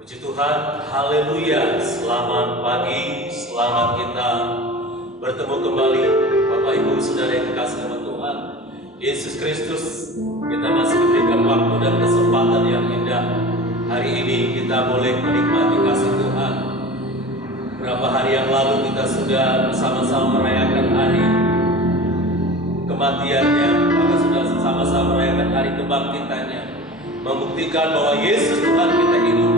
Puji Tuhan, haleluya. Selamat pagi, selamat kita bertemu kembali Bapak Ibu Saudara yang dikasihi oleh Tuhan Yesus Kristus. Kita masih diberikan waktu dan kesempatan yang indah. Hari ini kita boleh menikmati kasih Tuhan. Berapa hari yang lalu kita sudah bersama-sama merayakan hari kematiannya, maka sudah sama-sama merayakan hari kebangkitannya, membuktikan bahwa Yesus Tuhan kita ini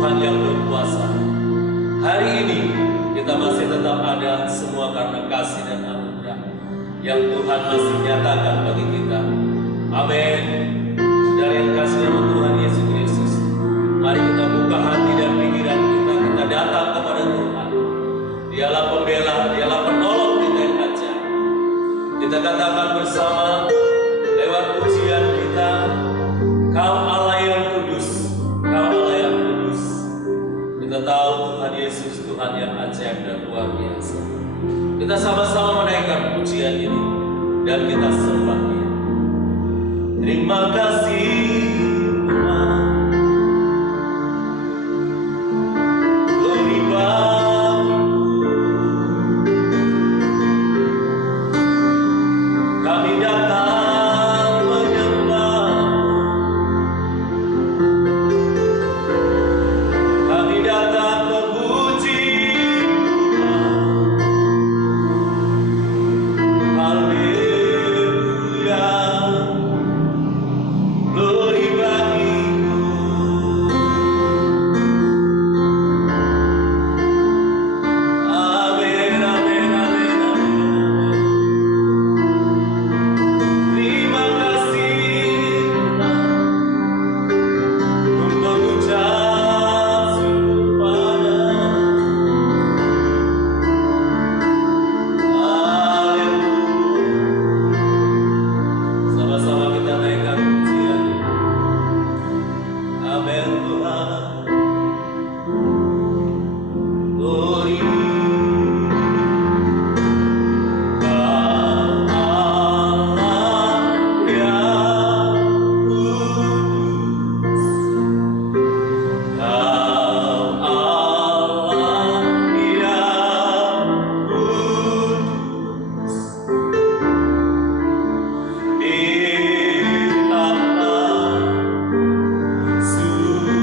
Tuhan yang berkuasa. Hari ini kita masih tetap ada semua karena kasih dan anugerah yang Tuhan masih nyatakan bagi kita. Amin. Saudara yang kasih dalam Tuhan Yesus Kristus, mari kita buka hati dan pikiran kita. Kita datang kepada Tuhan. Dialah pembela, Dialah penolong kita yang ajaib. Kita katakan bersama lewat pujian kita, Kau Allah yang kudus, Kau Allah yang kudus. Kita tahu Tuhan Yesus Tuhan yang ajaib dan luar biasa. Kita sama-sama menaikkan pujian ini dan kita sembah Dia. Terima kasih Tuhan. Glory bagimu. Kami datang menyembah. Kami datang memuji Tuhan. Haleluya. Glory bagimu. Amin, amin, amin, amin. Terima kasih Tuhan untuk ucap syukur padamu. Haleluya. Sama-sama kita naikkan pujian. Amin Tuhan. Glory. Kau Allah yang kudus. Kau Allah yang kudus. Di tanah suci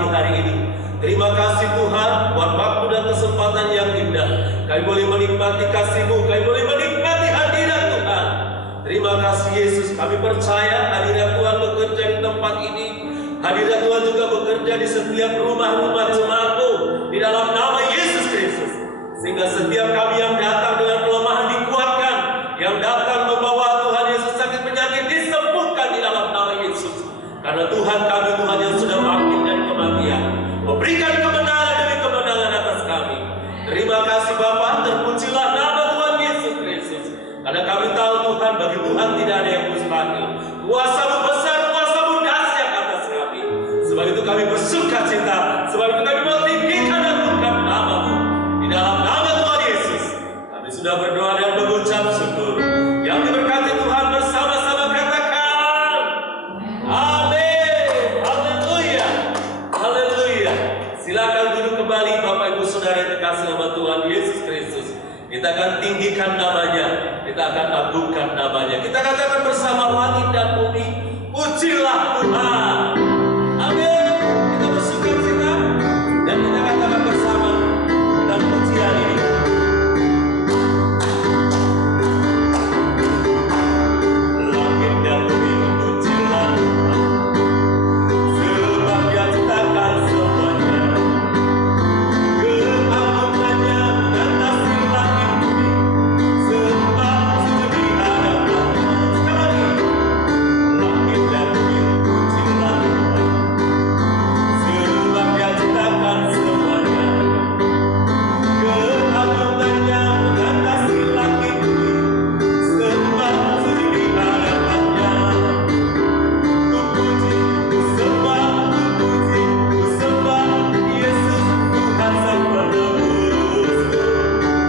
pagi hari ini. Terima kasih Tuhan buat waktu dan kesempatan yang indah. Kami boleh menikmati kasih-Mu, kami boleh menikmati hadirat Tuhan. Terima kasih Yesus, kami percaya hadirat Tuhan bekerja di tempat ini. Hadirat Tuhan juga bekerja di setiap rumah-rumah jemaat-Mu di dalam nama Yesus Kristus. Sehingga setiap kami yang datang dengan kelemahan dikuatkan, yang datang membawa Tuhan Yesus sakit penyakit disembuhkan di dalam nama Yesus. Karena Tuhan kami, Tuhan yang sudah bangkit dari kematian, memberikan kemenangan demi kemenangan atas kami. Terima kasih Bapa, terpujilah nama Tuhan Yesus Kristus. Karena kami tahu Tuhan, bagi Tuhan tidak ada yang mustahil. Kuasa-Mu besar, kuasa-Mu dahsyat atas kami. Sebab itu kami bersuka cita, sebab itu kami meninggikan dan mengangkat nama-Mu. Di dalam nama Tuhan Yesus, kami sudah berdoa dan mengucap syukur. Yang diberkati Tuhan bersama-sama katakan, amin. Haleluya, haleluya. Silakan duduk kembali Bapak Ibu Saudara yang dikasihi nama Tuhan Yesus Kristus. Kita akan tinggikan namanya, kita akan agungkan namanya. Kita katakan bersama langit dan bumi, pujilah Tuhan. Amin. Kita bersuka cita dan kita katakan bersama dalam pujian ini. Langit dan bumi pujilah Tuhan, sebab Dia ciptakan semuanya. Keagungannya mengatasi langit bumi, sebab sujud di hadapannya. Sekali lagi, langit dan bumi pujilah Tuhan, sebab Dia ciptakan semuanya. Keagungannya mengatasi langit bumi, sebab sujud di hadapannya. Ku puji, ku sembah, ku puji, ku sembah Yesus Tuhan Sang Penebusku.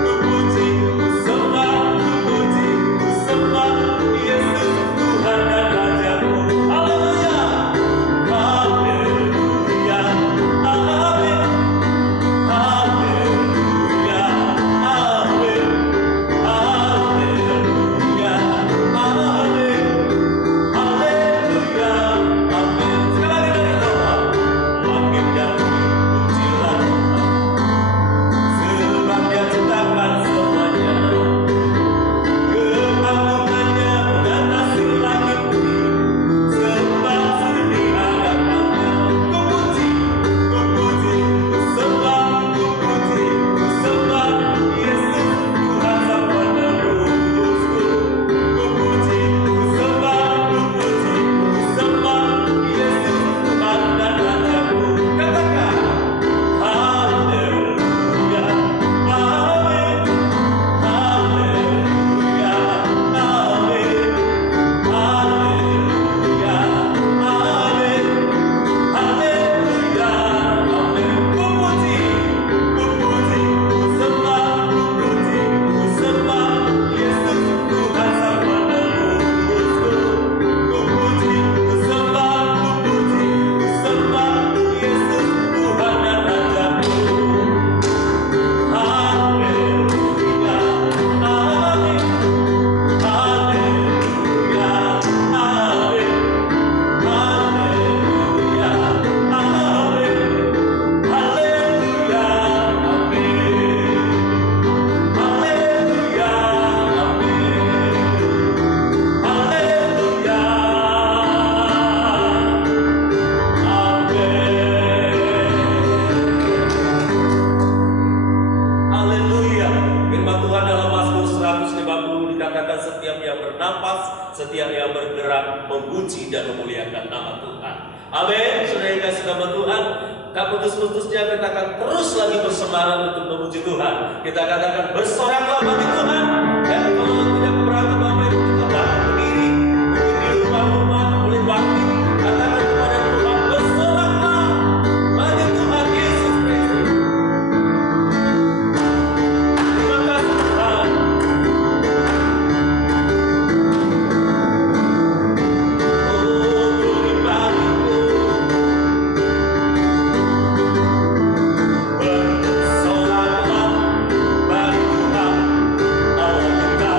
Ku puji, ku sembah, ku puji, ku sembah Yesus Tuhan dan Rajaku. Haleluya, haleluya, amin. Haleluya, amin. Haleluya, amin. Haleluya, amin. Sekali lagi dari bawah. Langit dan bumi pujilah Tuhan, sebab Dia ciptakan semuanya. Keagungannya mengatasi langit bumi, sebab sujud di hadapannya. Ku puji, ku puji, ku sembah, ku puji, ku sembah Yesus Tuhan Sang Penebusku. Ku puji, ku sembah, ku puji, ku sembah Yesus Tuhan dan Rajaku. Katakan, haleluya, amin. Haleluya, amin. Haleluya, amin. Haleluya, amin. Ku puji, ku puji, ku sembah, ku puji, ku sembah Yesus Tuhan Sang Penebusku. Ku puji, ku sembah, ku puji, ku sembah Yesus Tuhan dan Rajaku. Haleluya, amin. Haleluya, amin. Haleluya, amin. Haleluya, amin. Haleluya, amin. Haleluya, amin. Haleluya. Firman Tuhan dalam Mazmur 150 dikatakan setiap yang bernapas, setiap yang bergerak memuji dan memuliakan nama Tuhan. Amin. Saudara yang kasih nama Tuhan, tak putus-putusnya kita akan terus lagi bersemangat untuk memuji Tuhan. Kita katakan bersoraklah bagi Tuhan. Dan kalau tidak keberatan Bapak Ibu, kita bangun berdiri, mungkin di rumah-rumah, boleh bangkit, katakan kepada Tuhan, bersoraklah bagi Tuhan Yesus Kristus. Terima kasih Tuhan. Oh, glory bagiku. Bersoraklah bagi Tuhan, Allah kita.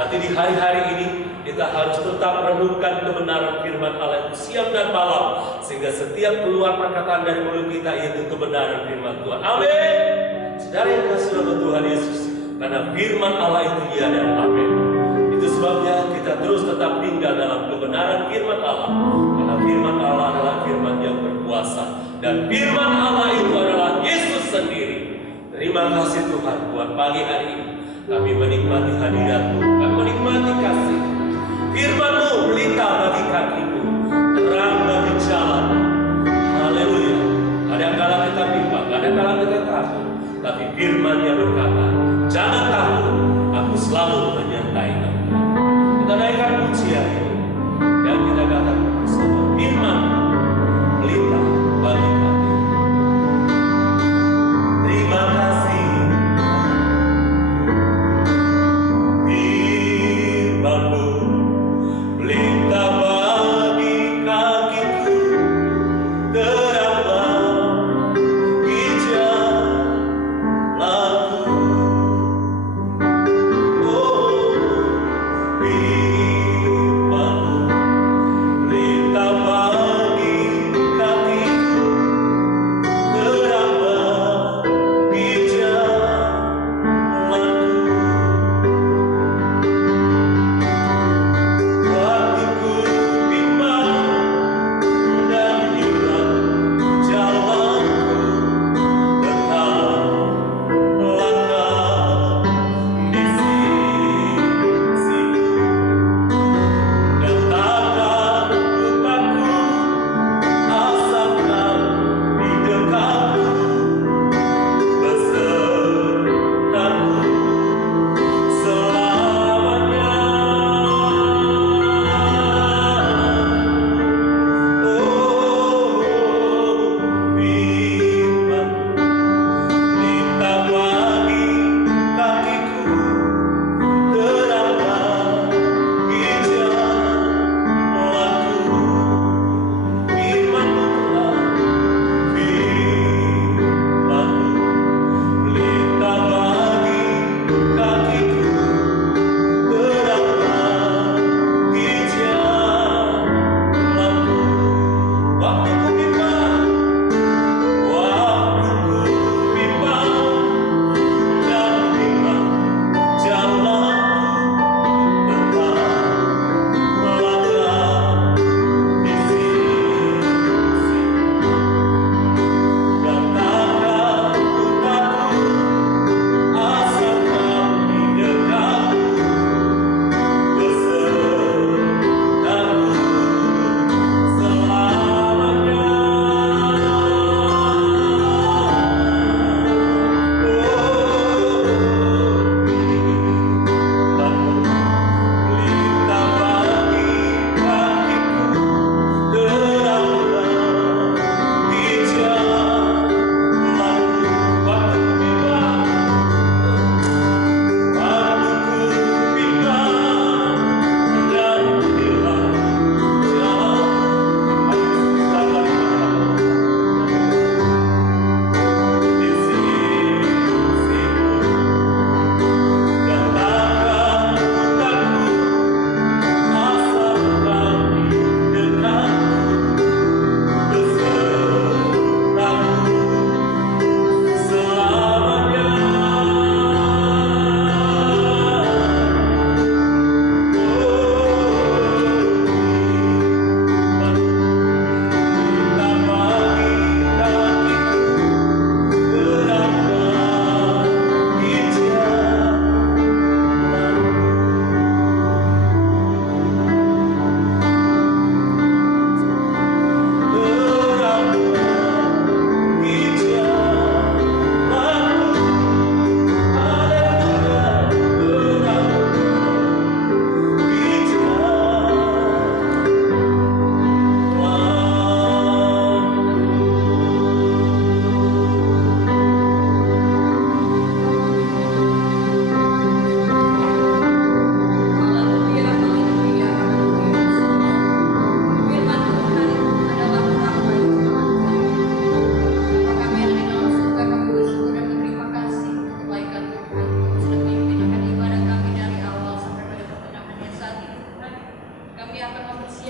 Nanti di hari-hari ini kita harus tetap renungkan kebenaran firman Allah itu siang dan malam, sehingga setiap keluar perkataan dari mulut kita itu kebenaran firman Tuhan. Amin. Saudara yang kasih dalam Tuhan Yesus, karena firman Allah itu ya dan amin. Itu sebabnya kita terus tetap tinggal dalam kebenaran firman Allah, karena firman Allah adalah firman yang berkuasa, dan firman Allah itu adalah Yesus sendiri. Terima kasih Tuhan buat pagi hari ini. Kami menikmati hadirat-Mu, kami menikmati kasih. Firman-Mu pelita bagi kakiku, terang bagi jalan. Haleluya. Kadang-kala kita bimbang, kadang-kala kita takut, tapi firman yang berkata, jangan takut, aku selalu menyertai kamu. Kita naikkan pujian ini, dan kita katakan bersama, firman pelita bagi kaki. Terima kasih. Bagi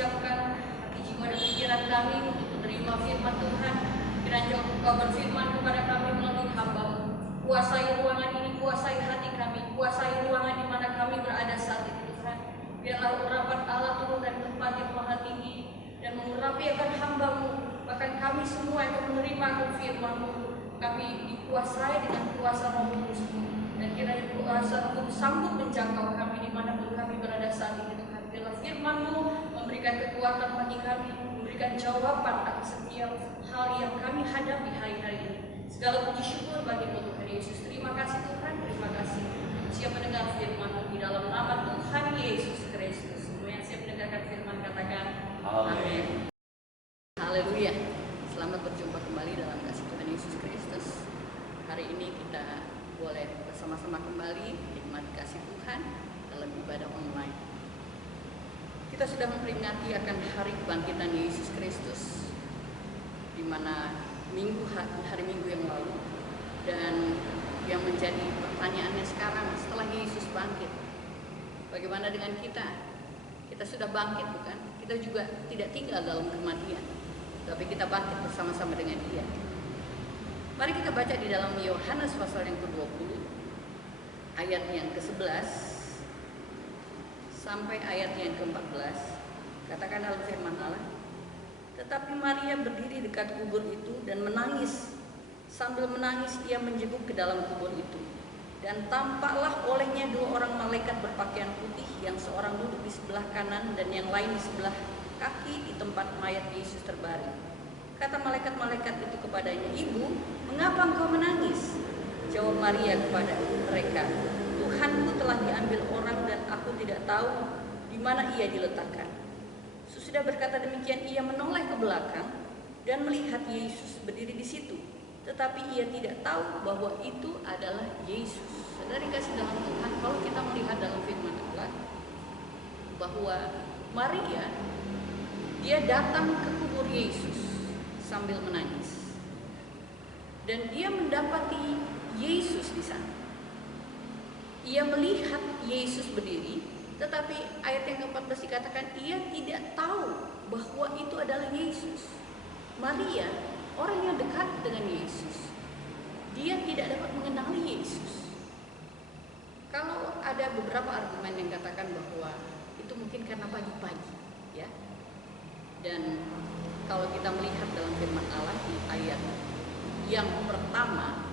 siapkan hati, jiwa, dan pikiran kami untuk menerima firman Tuhan. Kiranya Engkau berfirman kepada kami melalui hamba-Mu. Kuasai ruangan ini, kuasai hati kami, kuasai ruangan di mana kami berada saat ini Tuhan. Biarlah urapan Allah turun dari tempat yang maha tinggi dan mengurapi akan hamba-Mu. Bahkan kami semua yang menerima firman-Mu, kami dikuasai dengan kuasa Roh Kudus-Mu. Dan kiranya kuasa Roh Kudus sanggup menjangkau kami dimanapun kami berada saat ini Tuhan. Biarlah firman-Mu memberikan kekuatan bagi kami, memberikan jawaban atas setiap hal yang kami hadapi hari-hari ini. Segala puji syukur bagi-Mu Tuhan Yesus. Terima kasih Tuhan, terima kasih. Siap mendengar firman-Mu di dalam nama Tuhan Yesus Kristus. Semua yang siap mendengarkan firman katakan amin. Haleluya. Selamat berjumpa kembali dalam kasih Tuhan Yesus Kristus. Hari ini kita boleh bersama-sama kembali menikmati kasih Tuhan dalam ibadah online. Kita sudah memperingati akan hari kebangkitan Yesus Kristus, di mana hari Minggu yang lalu, dan yang menjadi pertanyaannya sekarang setelah Yesus bangkit, bagaimana dengan kita? Kita sudah bangkit bukan? Kita juga tidak tinggal dalam kematian, tapi kita bangkit bersama-sama dengan Dia. Mari kita baca di dalam Yohanes pasal yang ke-20 ayat yang ke-11 sampai ayat yang ke-14. Katakan dalam firman Allah, tetapi Maria berdiri dekat kubur itu dan menangis. Sambil menangis ia menjenguk ke dalam kubur itu. Dan tampaklah olehnya dua orang malaikat berpakaian putih, yang seorang duduk di sebelah kanan dan yang lain di sebelah kaki di tempat mayat Yesus terbaring. Kata malaikat-malaikat itu kepadanya, "Ibu, mengapa engkau menangis?" Jawab Maria kepada mereka, "Tuhanku telah diambil orang dan aku tidak tahu di mana ia diletakkan." Sesudah berkata demikian, ia menoleh ke belakang dan melihat Yesus berdiri di situ, tetapi ia tidak tahu bahwa itu adalah Yesus. Saudara kasih dalam Tuhan, kalau kita melihat dalam firman Allah bahwa Maria, dia datang ke kubur Yesus sambil menangis, dan dia mendapati Yesus di sana. Ia melihat Yesus berdiri, tetapi ayat yang ke-14 dikatakan ia tidak tahu bahwa itu adalah Yesus. Maria, orang yang dekat dengan Yesus, dia tidak dapat mengenali Yesus. Kalau ada beberapa argumen yang katakan bahwa itu mungkin karena pagi-pagi, ya. Dan kalau kita melihat dalam firman Allah di ayat yang pertama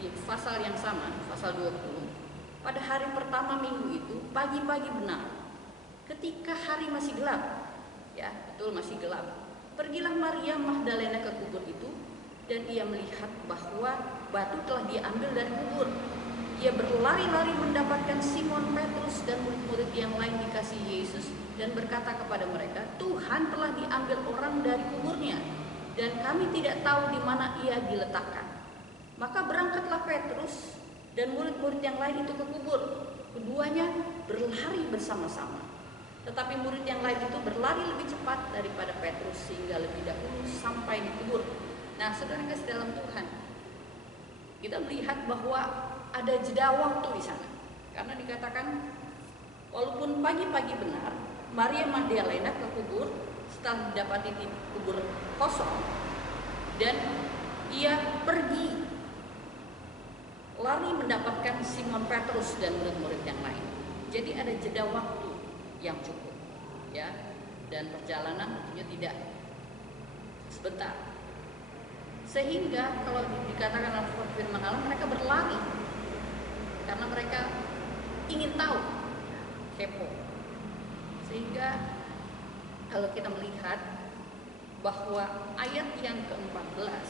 di pasal yang sama, pasal 20, pada hari pertama minggu itu pagi-pagi benar, ketika hari masih gelap, ya betul masih gelap, pergilah Maria Magdalena ke kubur itu, dan ia melihat bahwa batu telah diambil dari kubur. Ia berlari-lari mendapatkan Simon Petrus dan murid-murid yang lain dikasih Yesus, dan berkata kepada mereka, "Tuhan telah diambil orang dari kuburnya, dan kami tidak tahu di mana ia diletakkan." Maka berangkatlah Petrus dan murid-murid yang lain itu ke kubur. Keduanya berlari bersama-sama. Tetapi murid yang lain itu berlari lebih cepat daripada Petrus, sehingga lebih dahulu sampai di kubur. Nah, saudara kasih dalam Tuhan, kita melihat bahwa ada jeda waktu di sana. Karena dikatakan walaupun pagi-pagi benar, Maria Magdalena ke kubur setelah didapati di kubur kosong, dan ia pergi lari mendapatkan Simon Petrus dan murid-murid yang lain. Jadi ada jeda waktu yang cukup, ya, dan perjalanan tentunya tidak sebentar. Sehingga kalau dikatakan dalam firman Allah, mereka berlari karena mereka ingin tahu, kepo. Sehingga kalau kita melihat bahwa ayat yang ke-14,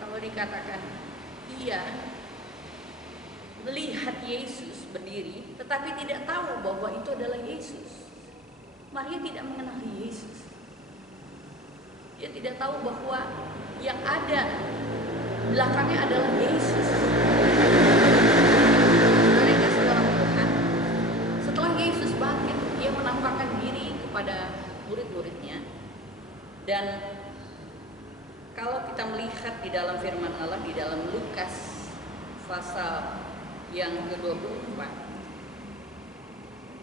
kalau dikatakan ia melihat Yesus berdiri, tetapi tidak tahu bahwa itu adalah Yesus. Maria tidak mengenali Yesus. Dia tidak tahu bahwa yang ada belakangnya adalah Yesus. Mereka seorang Tuhan. Setelah Yesus bangkit, ia menampakkan diri kepada murid-muridnya. Dan kalau kita melihat di dalam firman Allah, di dalam Lukas pasal yang ke-24,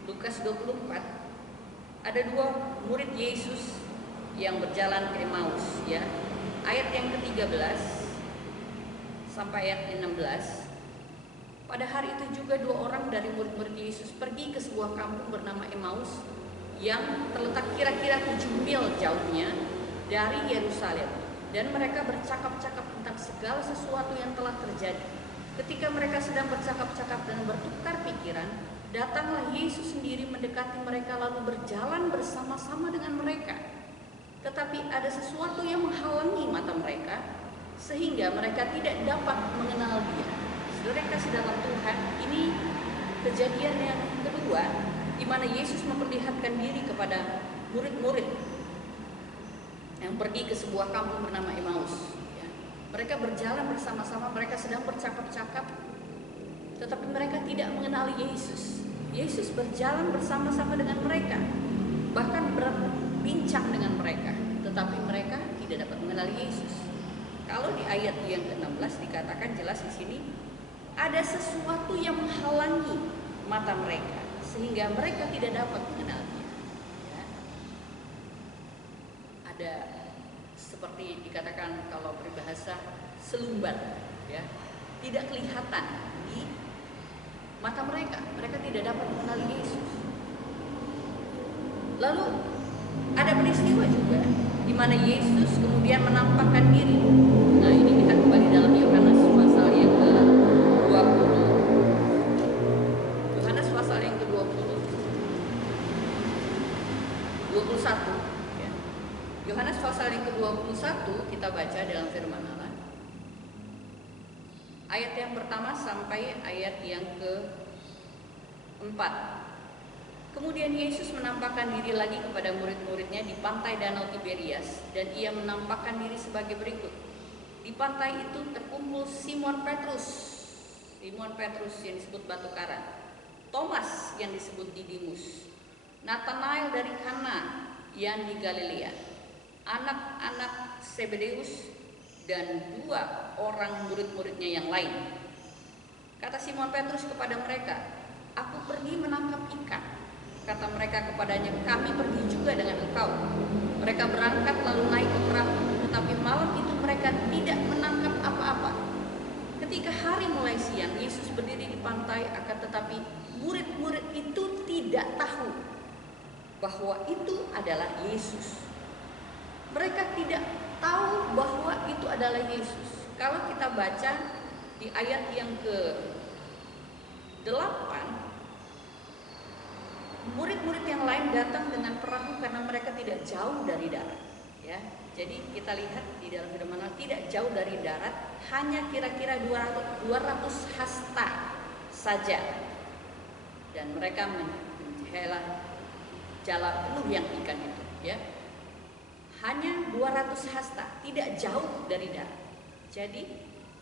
Lukas 24 ada dua murid Yesus yang berjalan ke Emmaus, ya. Ayat yang ke-13 sampai ayat ke-16. Pada hari itu juga dua orang dari murid-murid Yesus pergi ke sebuah kampung bernama Emmaus yang terletak kira-kira 7 mil jauhnya dari Yerusalem, dan mereka bercakap-cakap tentang segala sesuatu yang telah terjadi. Ketika mereka sedang bercakap-cakap dan bertukar pikiran, datanglah Yesus sendiri mendekati mereka lalu berjalan bersama-sama dengan mereka. Tetapi ada sesuatu yang menghalangi mata mereka sehingga mereka tidak dapat mengenal Dia. Saudara yang kasih dalam Tuhan, ini kejadian yang kedua di mana Yesus memperlihatkan diri kepada murid-murid yang pergi ke sebuah kampung bernama Emmaus. Ya. Mereka berjalan bersama-sama, mereka sedang bercakap-cakap, tetapi mereka tidak mengenali Yesus. Yesus berjalan bersama-sama dengan mereka, bahkan berbincang dengan mereka, tetapi mereka tidak dapat mengenali Yesus. Kalau di ayat yang ke-16 dikatakan jelas di sini, ada sesuatu yang menghalangi mata mereka sehingga mereka tidak dapat mengenal Dia. Ya. Ada seperti dikatakan kalau berbahasa selumbar, ya, tidak kelihatan di mata mereka. Mereka tidak dapat mengenali Yesus. Lalu ada peristiwa juga di mana Yesus kemudian menampakkan diri. Nah, ini kita kembali dalam Yohanes pasal yang ke-20. Yohanes pasal yang ke-21. Ya. Yohanes pasal yang ke-21 kita baca dalam firman Allah. Ayat yang pertama sampai ayat yang ke-4. Kemudian Yesus menampakkan diri lagi kepada murid-muridnya di pantai Danau Tiberias, dan ia menampakkan diri sebagai berikut. Di pantai itu terkumpul Simon Petrus yang disebut Batu Karang, Thomas yang disebut Didimus, Nathanael dari Kana yang di Galilea, anak-anak Zebedeus, dan dua orang murid-muridnya yang lain. Kata Simon Petrus kepada mereka, "Aku pergi menangkap ikan." Kata mereka kepadanya, "Kami pergi juga dengan engkau." Mereka berangkat lalu naik ke perahu, tetapi malam itu mereka tidak menangkap apa-apa. Ketika hari mulai siang, Yesus berdiri di pantai, akan tetapi murid-murid itu tidak tahu bahwa itu adalah Yesus. Mereka tidak tahu bahwa itu adalah Yesus. Kalau kita baca di ayat yang ke-8, murid-murid yang lain datang dengan perahu karena mereka tidak jauh dari darat. Ya, jadi kita lihat di dalam firman Allah, tidak jauh dari darat, hanya kira-kira 200 hasta saja. Dan mereka menghela jala penuh yang ikan itu. Ya, hanya 200 hasta, tidak jauh dari darat. Jadi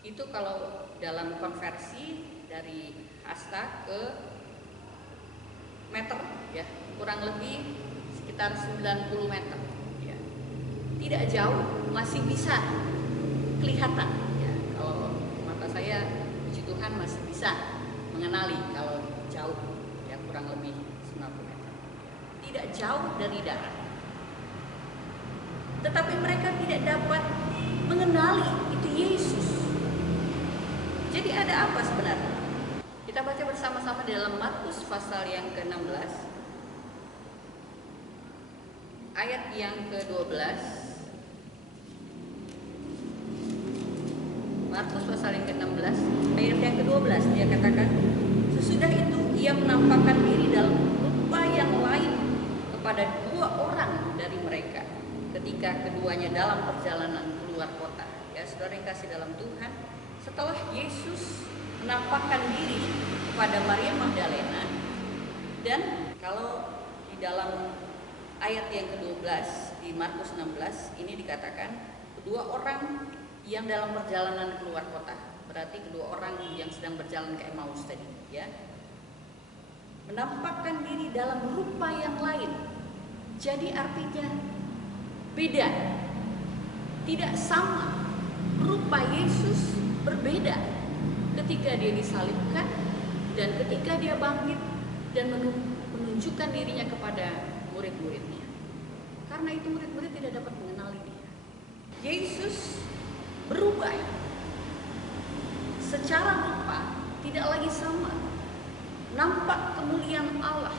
itu kalau dalam konversi dari hasta ke meter, ya, kurang lebih sekitar 90 meter, ya. Tidak jauh, masih bisa kelihatan, ya. Kalau mata saya, puji Tuhan, masih bisa mengenali kalau jauh, ya, kurang lebih 90 meter, ya. Tidak jauh dari darat. Tetapi mereka tidak dapat mengenali itu Yesus. Jadi ada apa sebenarnya? Kita baca bersama-sama di dalam Markus pasal yang ke-16, ayat yang ke-12. Markus pasal yang ke-16, ayat yang ke-12, dia katakan, "Sesudah itu ia menampakkan diri dalam rupa yang lain kepada dua orang dari mereka, ketika keduanya dalam perjalanan keluar kota." Ya, saudara yang kasih dalam Tuhan, setelah Yesus menampakkan diri kepada Maria Magdalena, dan kalau di dalam ayat yang ke-12 di Markus 16 ini dikatakan kedua orang yang dalam perjalanan keluar kota, berarti kedua orang yang sedang berjalan ke Emmaus tadi, ya, menampakkan diri dalam rupa yang lain. Jadi artinya beda, tidak sama. Rupa Yesus berbeda ketika dia disalibkan dan ketika dia bangkit dan menunjukkan dirinya kepada murid-muridnya. Karena itu murid-murid tidak dapat mengenali dia. Yesus berubah secara rupa, tidak lagi sama. Nampak kemuliaan Allah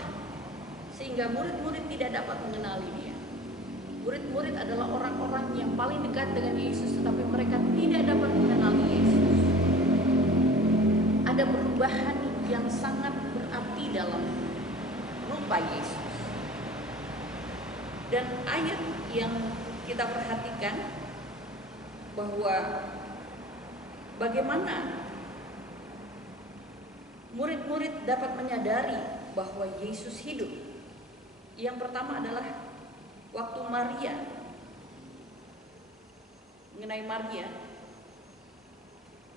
sehingga murid-murid tidak dapat mengenali dia. Murid-murid adalah orang-orang yang paling dekat dengan Yesus, tetapi mereka tidak dapat mengenali Yesus. Ada perubahan yang sangat berarti dalam rupa Yesus. Dan ayat yang kita perhatikan bahwa bagaimana murid-murid dapat menyadari bahwa Yesus hidup. Yang pertama adalah waktu Maria, mengenai Maria,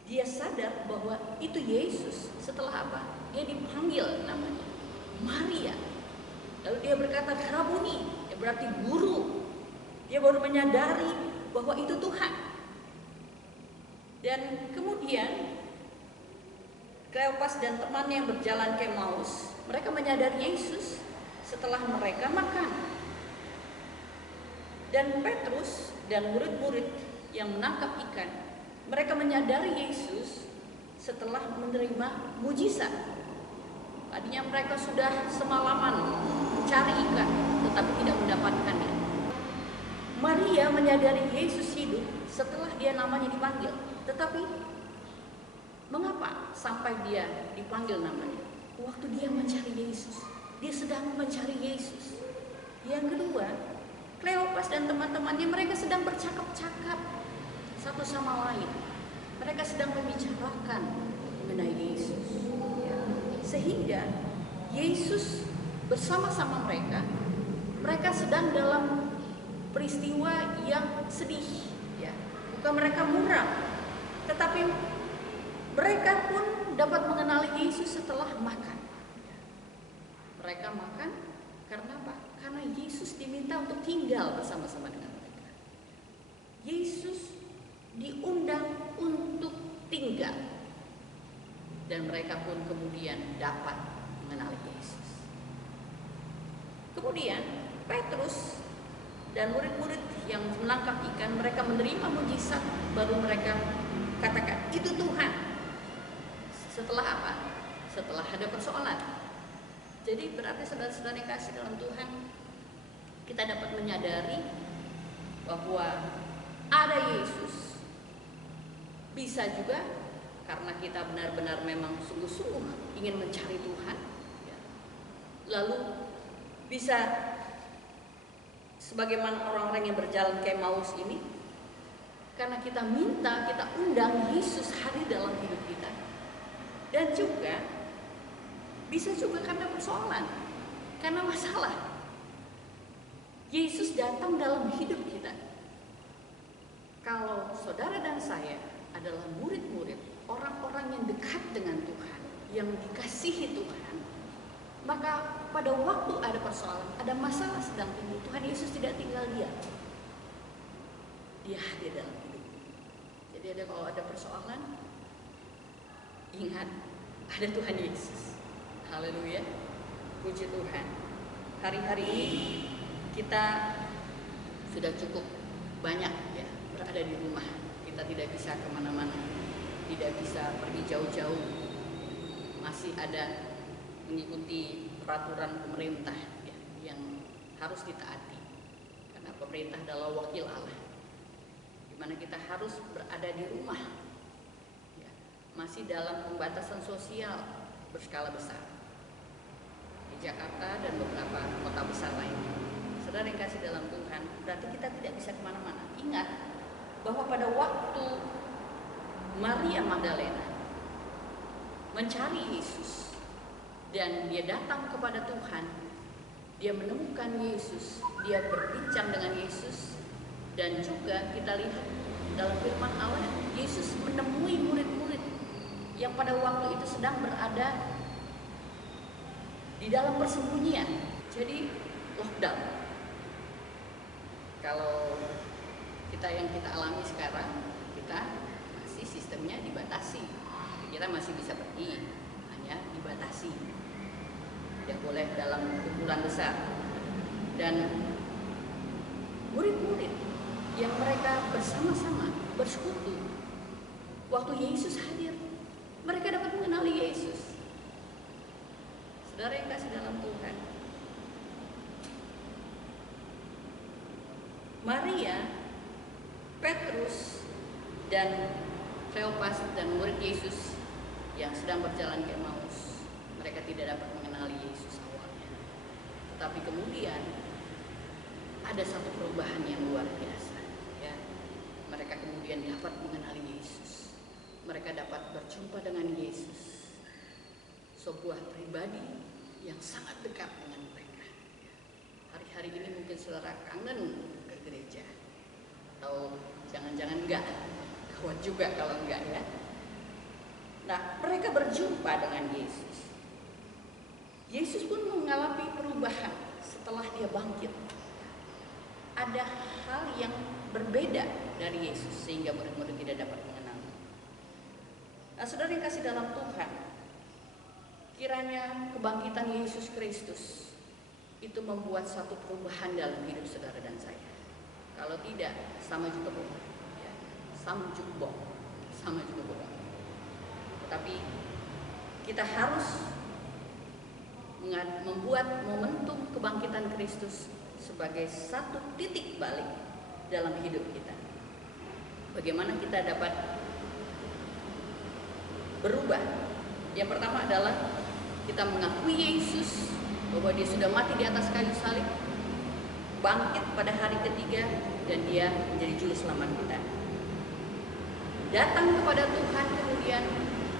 dia sadar bahwa itu Yesus. Setelah apa? Dia dipanggil namanya Maria. Lalu dia berkata Rabuni, yang berarti guru. Dia baru menyadari bahwa itu Tuhan. Dan kemudian Kleopas dan temannya yang berjalan ke Emmaus, mereka menyadari Yesus setelah mereka makan. Dan Petrus dan murid-murid yang menangkap ikan, mereka menyadari Yesus setelah menerima mujizat. Tadinya mereka sudah semalaman mencari ikan, tetapi tidak mendapatkannya. Maria menyadari Yesus hidup setelah dia namanya dipanggil. Tetapi mengapa sampai dia dipanggil namanya? Waktu dia mencari Yesus, dia sedang mencari Yesus. Yang kedua, Kleopas dan teman-temannya, mereka sedang bercakap-cakap satu sama lain. Mereka sedang membicarakan mengenai Yesus. Sehingga Yesus bersama-sama mereka, mereka sedang dalam peristiwa yang sedih. Bukan mereka muram, tetapi mereka pun dapat mengenali Yesus setelah makan. Mereka makan karena apa? Karena Yesus diminta untuk tinggal bersama-sama dengan mereka. Yesus diundang untuk tinggal. Dan mereka pun kemudian dapat mengenali Yesus. Kemudian Petrus dan murid-murid yang menangkap ikan, mereka menerima mujizat, baru mereka katakan, itu Tuhan. Setelah apa? Setelah ada persoalan. Jadi berarti saudara-saudara yang kasih dalam Tuhan, kita dapat menyadari bahwa ada Yesus. Bisa juga karena kita benar-benar memang sungguh-sungguh ingin mencari Tuhan. Lalu bisa sebagaimana orang-orang yang berjalan ke Emmaus ini, karena kita minta, kita undang Yesus hadir dalam hidup kita. Dan juga bisa juga karena persoalan, karena masalah. Yesus datang dalam hidup kita. Kalau saudara dan saya adalah murid-murid, orang-orang yang dekat dengan Tuhan, yang dikasihi Tuhan, maka pada waktu ada persoalan, ada masalah sedang timbul, Tuhan Yesus tidak tinggal diam. Dia hadir dalam hidup. Jadi kalau ada persoalan, ingat ada Tuhan Yesus. Haleluya, puji Tuhan. Hari-hari ini kita sudah cukup banyak ya berada di rumah. Kita tidak bisa kemana-mana, tidak bisa pergi jauh-jauh. Masih ada mengikuti peraturan pemerintah ya, yang harus ditaati. Karena pemerintah adalah wakil Allah, di mana kita harus berada di rumah. Ya, masih dalam pembatasan sosial berskala besar di Jakarta dan beberapa kota besar lainnya. Saudara yang kasih dalam Tuhan, berarti kita tidak bisa kemana-mana. Ingat bahwa pada waktu Maria Magdalena mencari Yesus dan dia datang kepada Tuhan, dia menemukan Yesus, dia berbincang dengan Yesus, dan juga kita lihat dalam firman Allah, Yesus menemui murid-murid yang pada waktu itu sedang berada di dalam persembunyian. Jadi lockdown. Kalau kita yang kita alami sekarang, kita masih sistemnya dibatasi. Kita masih bisa pergi, hanya dibatasi. Tidak boleh dalam kumpulan besar. dan murid-murid yang mereka bersama-sama bersekutu. Waktu Yesus hadir, mereka dapat mengenali Yesus. Saudara yang kasih dalam Tuhan, Maria, Petrus, dan Kleopas dan murid Yesus yang sedang berjalan ke Emmaus, mereka tidak dapat mengenali Yesus awalnya. Tetapi kemudian ada satu perubahan yang luar biasa. Ya, mereka kemudian dapat mengenali Yesus. Mereka dapat berjumpa dengan Yesus, sebuah pribadi yang sangat dekat dengan mereka. Hari-hari ini mungkin saudara kangen ke gereja, atau jangan-jangan enggak, kuat juga kalau enggak ya. Nah, mereka berjumpa dengan Yesus. Yesus pun mengalami perubahan setelah dia bangkit. Ada hal yang berbeda dari Yesus sehingga murid-murid tidak dapat mengenal. Nah, saudara yang kasih dalam Tuhan, kiranya kebangkitan Yesus Kristus itu membuat satu perubahan dalam hidup saudara dan saya. Kalau tidak, sama juga bohong. Ya, sama juga bohong. Tetapi kita harus membuat momentum kebangkitan Kristus sebagai satu titik balik dalam hidup kita. Bagaimana kita dapat berubah? Yang pertama adalah kita mengakui Yesus bahwa dia sudah mati di atas kayu salib, bangkit pada hari ketiga, dan dia menjadi juru selamat kita. Datang kepada Tuhan kemudian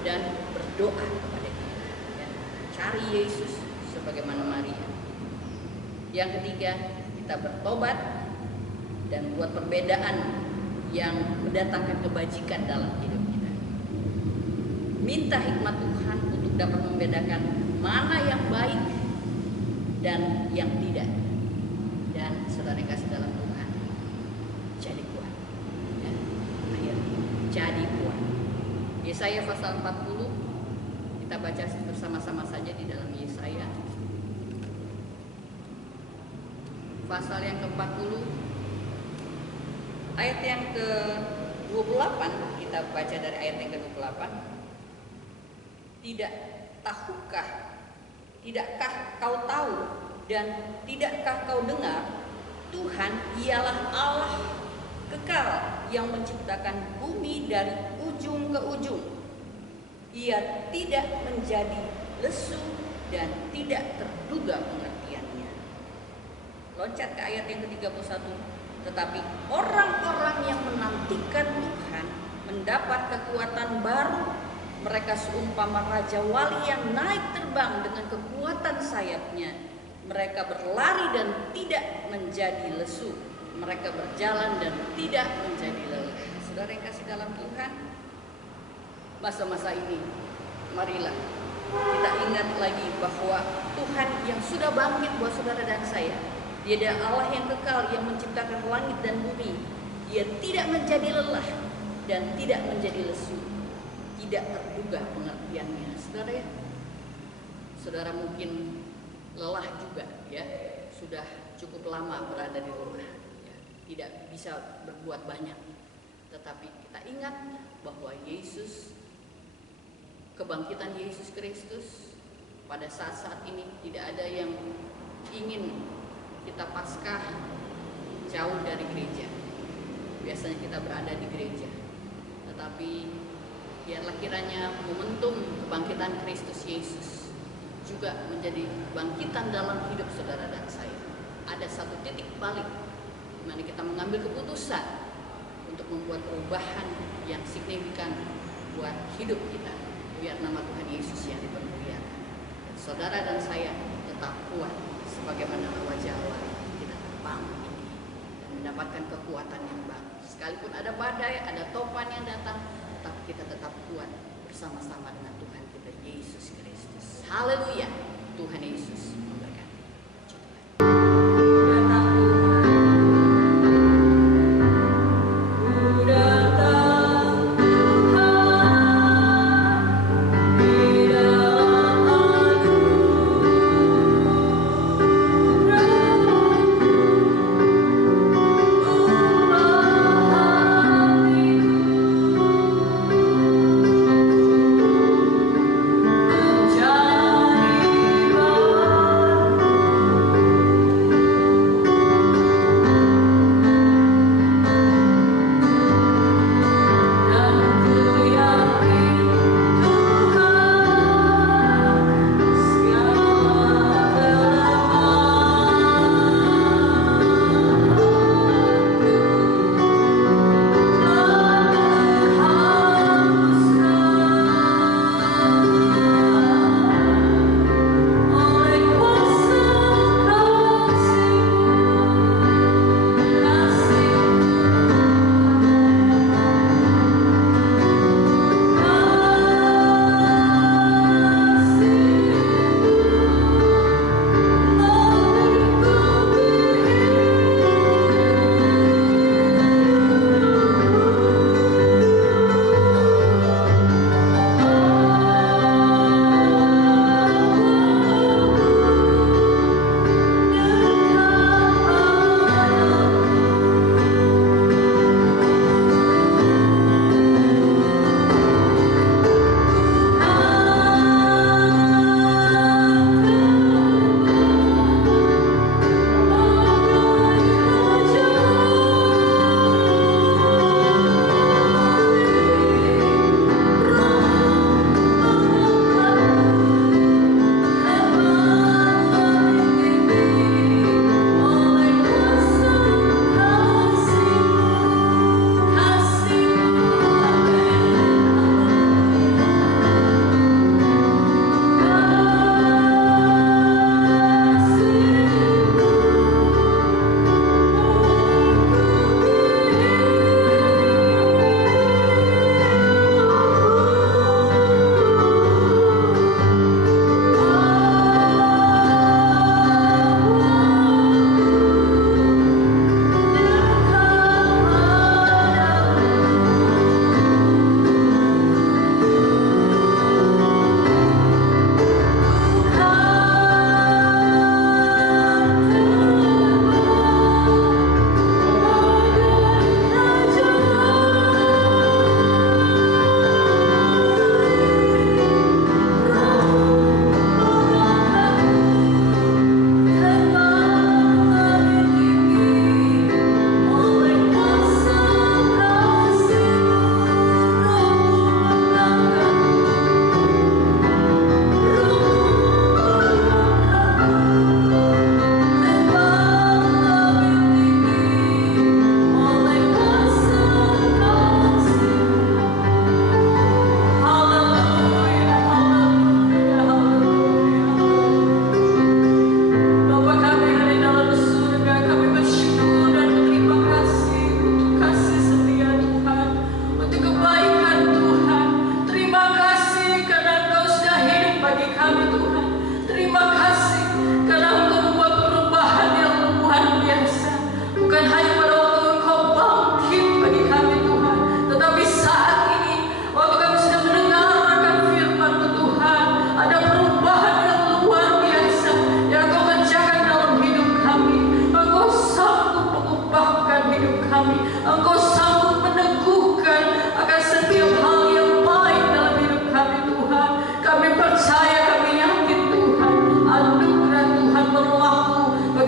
dan berdoa kepada dia. Ya, cari Yesus sebagaimana Maria. Yang ketiga, kita bertobat dan buat perbedaan yang mendatangkan kebajikan dalam hidup kita. Minta hikmat Tuhan untuk dapat membedakan mana yang baik dan yang tidak. Dan saudara yang kasih dalam Tuhan, jadi kuat. Ya, akhirnya jadi kuat. Yesaya pasal 40, kita baca bersama-sama saja di dalam Yesaya. Pasal yang ke-40, ayat yang ke-28, kita baca dari ayat yang ke-28. Tidakkah kau tahu dan tidakkah kau dengar, Tuhan ialah Allah kekal yang menciptakan bumi dari ujung ke ujung. Ia tidak menjadi lesu dan tidak terduga pengertiannya. Loncat ke ayat yang ke-31. Tetapi orang-orang yang menantikan Tuhan mendapat kekuatan baru. Mereka seumpama raja wali yang naik terbang dengan kekuatan sayapnya. Mereka berlari dan tidak menjadi lesu. Mereka berjalan dan tidak menjadi lelah. Saudara yang kasih dalam Tuhan, masa-masa ini, marilah kita ingat lagi bahwa Tuhan yang sudah bangkit buat saudara dan saya, Dia adalah Allah yang kekal yang menciptakan langit dan bumi. Dia tidak menjadi lelah dan tidak menjadi lesu, tidak terduga pengertiannya. Saudara ya, saudara mungkin lelah juga ya, sudah cukup lama berada di rumah ya, tidak bisa berbuat banyak. Tetapi kita ingat bahwa Yesus, kebangkitan Yesus Kristus pada saat-saat ini tidak ada yang ingin kita Paskah jauh dari gereja. Biasanya kita berada di gereja, tetapi biarlah kiranya momentum kebangkitan Kristus Yesus juga menjadi bangkitan dalam hidup saudara dan saya. Ada satu titik balik di mana kita mengambil keputusan untuk membuat perubahan yang signifikan buat hidup kita, biar nama Tuhan Yesus yang dipermuliakan. Dan saudara dan saya tetap kuat sebagaimana wajah Allah kita terbang ini dan mendapatkan kekuatan yang baru. Sekalipun ada badai, ada topan yang datang, tetapi kita tetap kuat bersama-sama dengan Tuhan kita Yesus Kristus. Haleluya. Tuhan Yesus memberkati.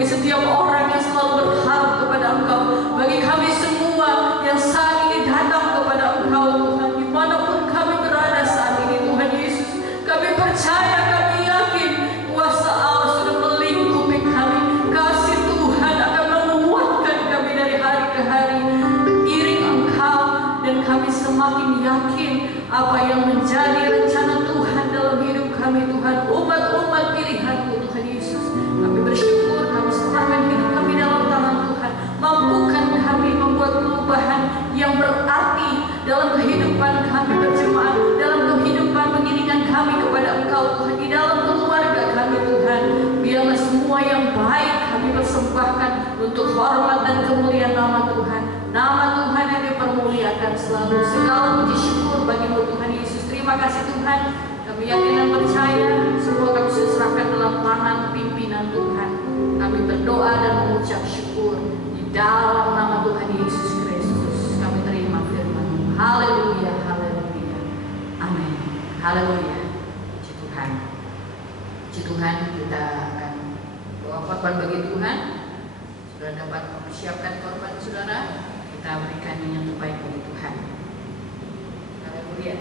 setiap orang yang selalu berharap kepada Engkau, bagi kami semua yang saat ini datang kepada Engkau Tuhan, dimanapun kami berada saat ini Tuhan Yesus, kami percaya, kami yakin kuasa Allah sudah melingkupi kami. Kasih Tuhan akan menguatkan kami dari hari ke hari, iring Engkau, dan kami semakin yakin apa yang menjadi rencana Tuhan dalam hidup kami Tuhan, umat-umat pilihan-Mu Tuhan Yesus. Kami bersyukur, kami serahkan hidup kami dalam tangan Tuhan. Mampukan kami membuat perubahan yang berarti dalam kehidupan kami berjemaat, dalam kehidupan pengiringan kami kepada Engkau Tuhan, di dalam keluarga kami Tuhan. Biarlah semua yang baik kami persembahkan untuk hormat dan kemuliaan nama Tuhan. Nama Tuhan yang dipermuliakan selalu. Segala puji syukur bagi-Mu Tuhan Yesus. Terima kasih Tuhan. Kami yakin dan percaya semua kami serahkan dalam tangan pimpinan Tuhan. Kami berdoa dan mengucap syukur di dalam nama Tuhan Yesus Kristus. Kami terima firman-Mu. Haleluya, haleluya. Amin. Haleluya. Puji Tuhan. Puji Tuhan, kita akan bawa korban bagi Tuhan. Sudah dapat mempersiapkan korban saudara, kita berikan yang terbaik bagi Tuhan. Haleluya.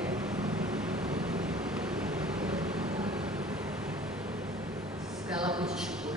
Segala puji syukur.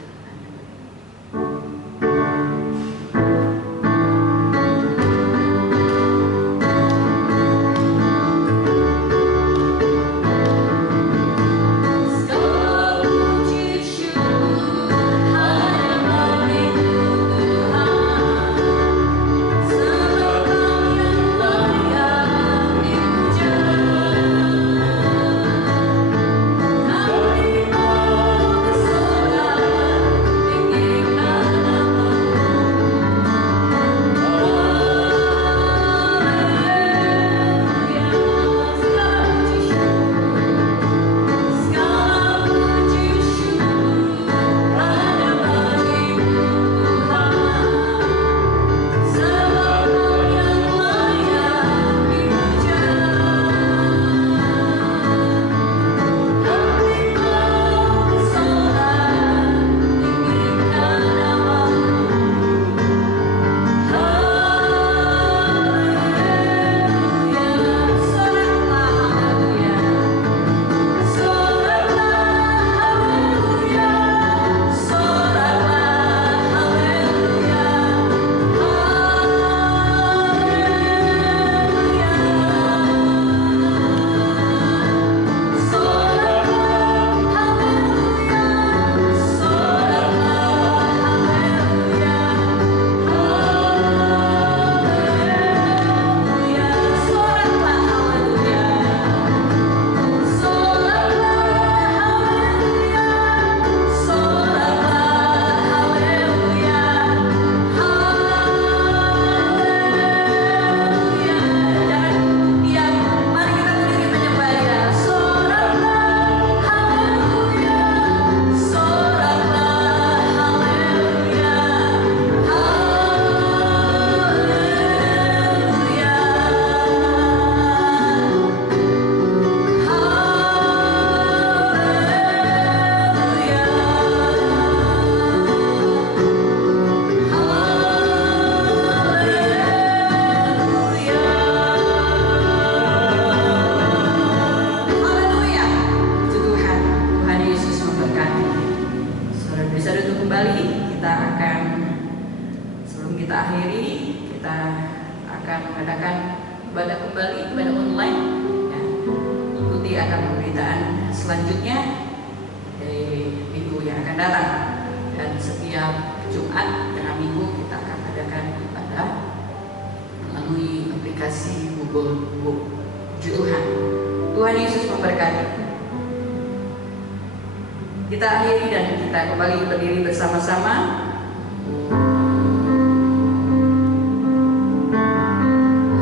Kita akhiri dan kita kembali berdiri bersama-sama.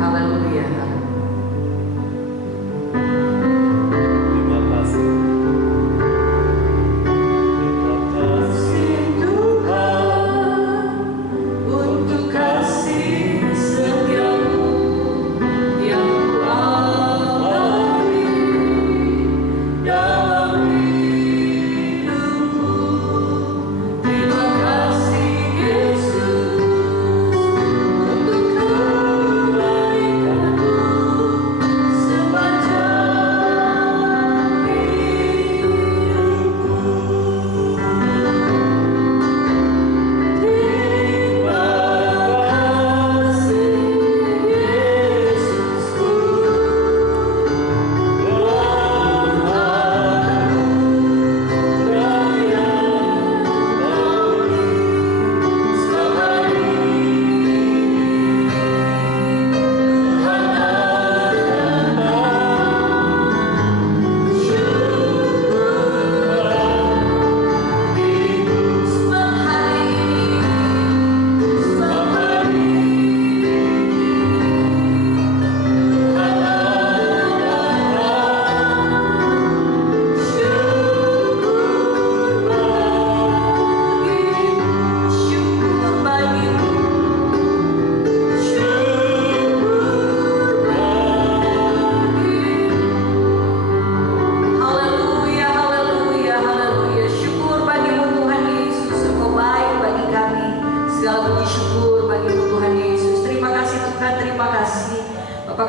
Haleluya. Terima kasih. Terima kasih Tuhan untuk kasih setiamu yang Ku alami dalam hidupku. Terima kasih.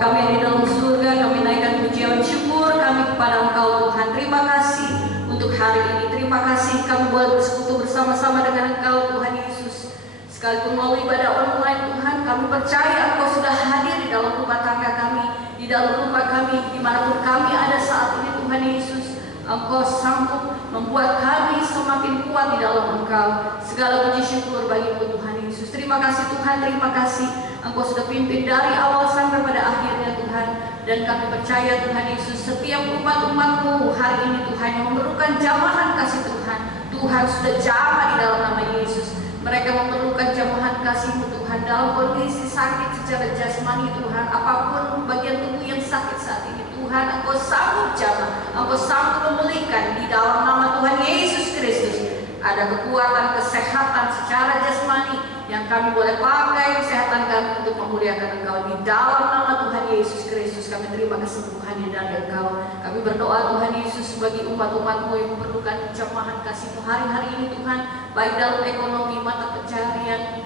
kami yang di dalam surga, kami naikkan pujian syukur kami kepada Engkau Tuhan. Terima kasih untuk hari ini. Terima kasih kami boleh bersekutu bersama-sama dengan Engkau Tuhan Yesus. Sekalipun melalui ibadah online Tuhan, kami percaya Engkau sudah hadir di dalam rumah tangga kami, di dalam rumah kami, dimanapun kami ada saat ini Tuhan Yesus. Engkau sanggup membuat kami semakin kuat di dalam Engkau. Segala puji syukur bagi-Mu Tuhan Yesus. Terima kasih Tuhan, terima kasih Engkau sudah pimpin dari awal sampai pada akhirnya Tuhan. Dan kami percaya Tuhan Yesus, setiap umat-umat-Mu hari ini Tuhan yang memerlukan jamahan kasih Tuhan, Tuhan sudah jamah di dalam nama Yesus. Mereka memerlukan jamahan kasih-Mu Tuhan dalam kondisi sakit secara jasmani Tuhan, apapun bagian tubuh yang sakit saat ini Tuhan, Engkau sanggup jamah, Engkau sanggup memulihkan di dalam nama Tuhan Yesus Kristus. Ada kekuatan kesehatan secara jasmani yang kami boleh pakai kesehatan kami untuk memuliakan Engkau di dalam nama Tuhan Yesus Kristus. Kami terima kesembuhan dari Engkau. Kami berdoa Tuhan Yesus bagi umat-umat-Mu yang memerlukan jamahan kasih-Mu hari-hari ini Tuhan, baik dalam ekonomi, mata pencarian,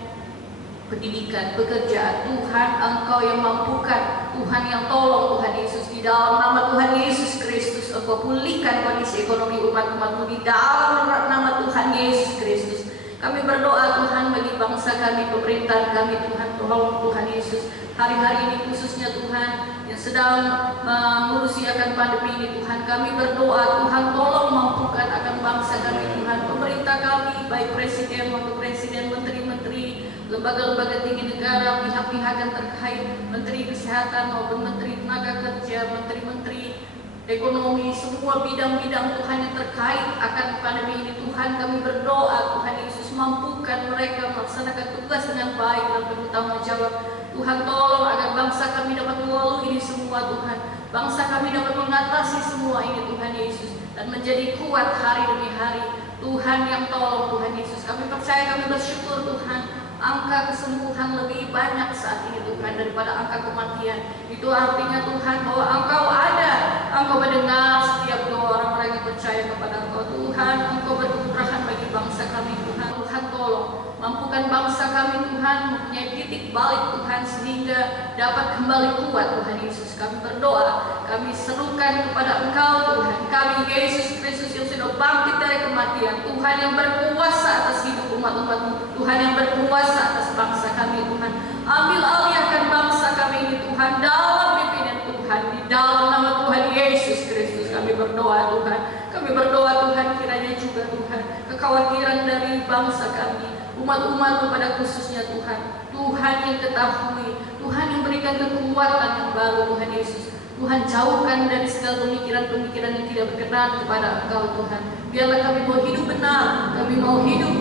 pendidikan, pekerjaan. Tuhan Engkau yang mampukan, Tuhan yang tolong Tuhan Yesus di dalam nama Tuhan Yesus Kristus. Engkau pulihkan kondisi ekonomi umat-umat-Mu di dalam nama Tuhan Yesus Kristus. Kami berdoa Tuhan bagi bangsa kami, pemerintahan kami Tuhan, tolong Tuhan Yesus hari-hari ini khususnya Tuhan yang sedang mengurusi akan pandemi ini Tuhan. Kami berdoa Tuhan tolong mampukan akan bangsa kami Tuhan, pemerintah kami, baik presiden maupun presiden, menteri-menteri, lembaga-lembaga tinggi negara, pihak-pihak yang terkait, menteri kesehatan maupun menteri tenaga kerja, menteri-menteri ekonomi, semua bidang-bidang Tuhan yang terkait akan pandemi ini Tuhan. Kami berdoa Tuhan Yesus mampukan mereka melaksanakan tugas dengan baik dan penuh tanggung jawab. Tuhan tolong agar bangsa kami dapat melalui ini semua Tuhan. Bangsa kami dapat mengatasi semua ini Tuhan Yesus dan menjadi kuat hari demi hari. Tuhan yang tolong Tuhan Yesus. Kami percaya, kami bersyukur Tuhan. Angka kesembuhan lebih banyak saat ini Tuhan daripada angka kematian. Itu artinya Tuhan bahwa Engkau ada, Engkau mendengar setiap doa orang-orang yang percaya kepada Engkau Tuhan. Engkau berkurahan bagi bangsa kami Tuhan. Tuhan tolong mampukan bangsa kami Tuhan mempunyai titik balik Tuhan sehingga dapat kembali kuat Tuhan Yesus. Kami berdoa, kami serukan kepada Engkau Tuhan, kami Yesus Kristus yang sudah bangkit dari kematian, Tuhan yang berkuasa atas hidup umat-umat-Mu, Tuhan yang berkuasa atas bangsa kami Tuhan. Ambil alihkan bangsa kami ini Tuhan dalam pimpinan Tuhan, di dalam nama Tuhan Yesus Kristus kami berdoa Tuhan. Kami berdoa Tuhan, kiranya juga Tuhan kekhawatiran dari bangsa kami, umat-umat-Mu pada khususnya Tuhan, Tuhan yang ketahui, Tuhan yang berikan kekuatan yang baru Tuhan Yesus. Tuhan jauhkan dari segala pemikiran-pemikiran yang tidak berkenan kepada Engkau Tuhan. Biarlah kami mau hidup benar, kami mau hidup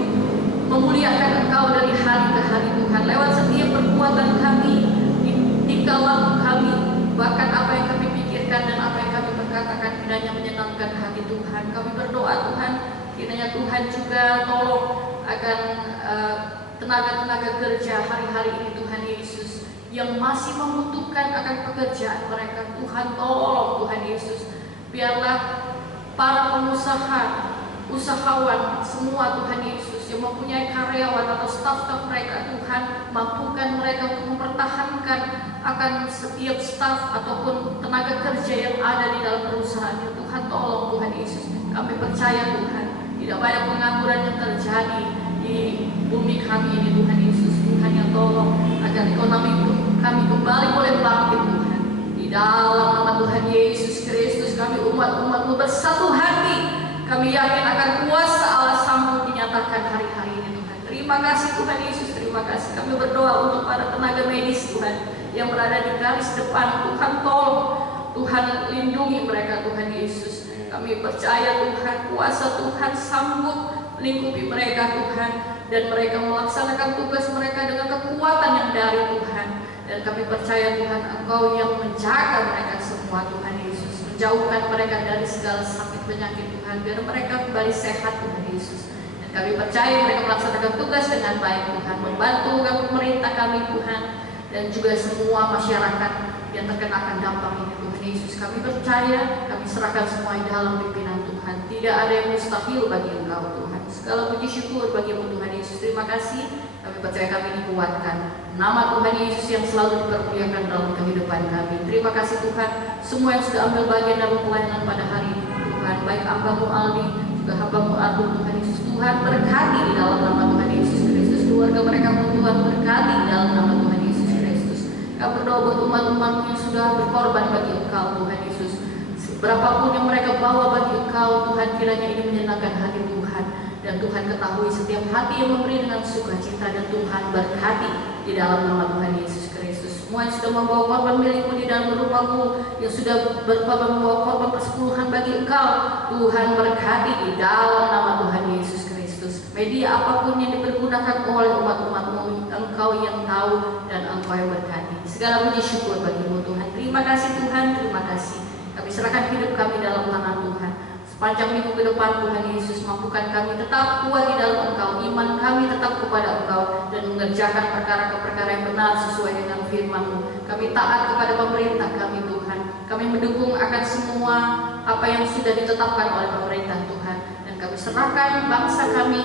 memuliakan Engkau dari hari ke hari Tuhan, lewat setiap perbuatan kami, tingkah laku kami, bahkan apa yang kami pikirkan dan apa yang kami berkatakan kiranya menyenangkan hati Tuhan. Kami berdoa Tuhan, kiranya Tuhan juga tolong akan tenaga-tenaga kerja hari-hari ini Tuhan Yesus yang masih membutuhkan akan pekerjaan mereka. Tuhan tolong Tuhan Yesus. Biarlah para pengusaha, usahawan semua Tuhan Yesus yang mempunyai karyawan atau staf-staf mereka, Tuhan mampukan mereka untuk mempertahankan akan setiap staf ataupun tenaga kerja yang ada di dalam perusahaannya. Tuhan tolong Tuhan Yesus. Kami percaya Tuhan, tidak banyak pengangguran yang terjadi di bumi kami ini Tuhan Yesus. Tuhan yang tolong agar ekonomi kami kembali boleh bangkit Tuhan. Di dalam nama Tuhan Yesus Kristus kami umat-umat-Mu bersatu hati. Kami yakin akan kuasa Allah sanggup dinyatakan hari-hari ini Tuhan. Terima kasih Tuhan Yesus, terima kasih. Kami berdoa untuk para tenaga medis Tuhan yang berada di garis depan. Tuhan tolong, Tuhan lindungi mereka Tuhan Yesus. Kami percaya Tuhan, kuasa Tuhan sanggup melingkupi mereka Tuhan, dan mereka melaksanakan tugas mereka dengan kekuatan yang dari Tuhan. Dan kami percaya Tuhan, Engkau yang menjaga mereka semua Tuhan Yesus, menjauhkan mereka dari segala sakit penyakit Tuhan, biar mereka kembali sehat Tuhan Yesus. Dan kami percaya mereka melaksanakan tugas dengan baik Tuhan, membantu pemerintah kami Tuhan, dan juga semua masyarakat yang terkenakan dampak ini Tuhan Yesus. Kami percaya, kami serahkan semua di dalam pimpinan Tuhan. Tidak ada yang mustahil bagi Engkau Tuhan. Segala puji syukur bagi-Mu Tuhan Yesus. Terima kasih, kami percaya kami dikuatkan. Nama Tuhan Yesus yang selalu dipermuliakan dalam kehidupan kami. Terima kasih Tuhan, semua yang sudah ambil bagian dalam pelayanan pada hari ini Tuhan, baik hamba-Mu Aldi, juga hamba-Mu Arthur Tuhan Yesus. Tuhan berkati di dalam nama Tuhan Yesus Kristus. Keluarga mereka pun Tuhan berkati di dalam nama Tuhan Yesus Kristus. Kami berdoa buat umat-umat yang sudah berkorban bagi Engkau Tuhan Yesus. Berapapun yang mereka bawa bagi Engkau Tuhan, kiranya ini menyenangkan hati Tuhan. Dan Tuhan ketahui setiap hati yang memberi dengan sukacita, dan Tuhan berkati di dalam nama Tuhan Yesus Kristus. Semua yang sudah membawa korban milikmu di dalam rumahmu, yang sudah berkorban membawa korban persepuluhan bagi Engkau, Tuhan berkati di dalam nama Tuhan Yesus Kristus. Media apapun yang dipergunakan oleh umat-umatmu, Engkau yang tahu dan Engkau yang berkati. Segala puji syukur bagi-Mu Tuhan. Terima kasih Tuhan, terima kasih. Kami serahkan hidup kami dalam tangan Tuhan. Sepanjang minggu ke depan Tuhan Yesus, mampukan kami tetap kuat di dalam Engkau, iman kami tetap kepada Engkau, dan mengerjakan perkara-perkara yang benar sesuai dengan firman-Mu. Kami taat kepada pemerintah kami Tuhan. Kami mendukung akan semua apa yang sudah ditetapkan oleh pemerintah Tuhan. Dan kami serahkan bangsa kami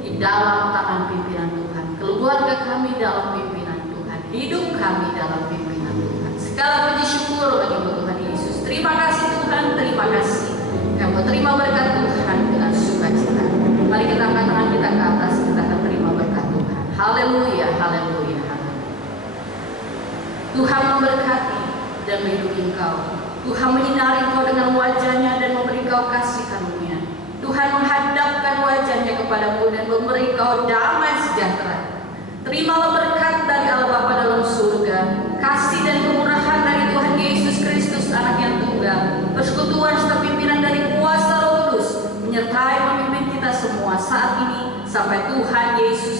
di dalam tangan pimpinan Tuhan. Keluarga kami dalam pimpinan Tuhan. Hidup kami dalam pimpinan Tuhan. Segala puji syukur bagi-Mu Tuhan Yesus. Terima kasih Tuhan, terima kasih. Kami terima berkat Tuhan dengan sukacita. Mari kita angkat tangan kita ke atas, kita akan terima berkat Tuhan. Haleluya, haleluya, haleluya. Tuhan memberkati dan melindungi Engkau. Tuhan menyinari Engkau dengan wajah-Nya dan memberi Engkau kasih karunia. Tuhan menghadapkan wajah-Nya kepadamu dan memberi Engkau damai sejahtera. Terimalah berkat dari Allah Bapa dalam surga, kasih dan kemurahan dari Tuhan Yesus Kristus Anak yang tunggal, persekutuan serta pimpinan dari kuasa Roh Kudus menyertai memimpin kita semua saat ini sampai Tuhan Yesus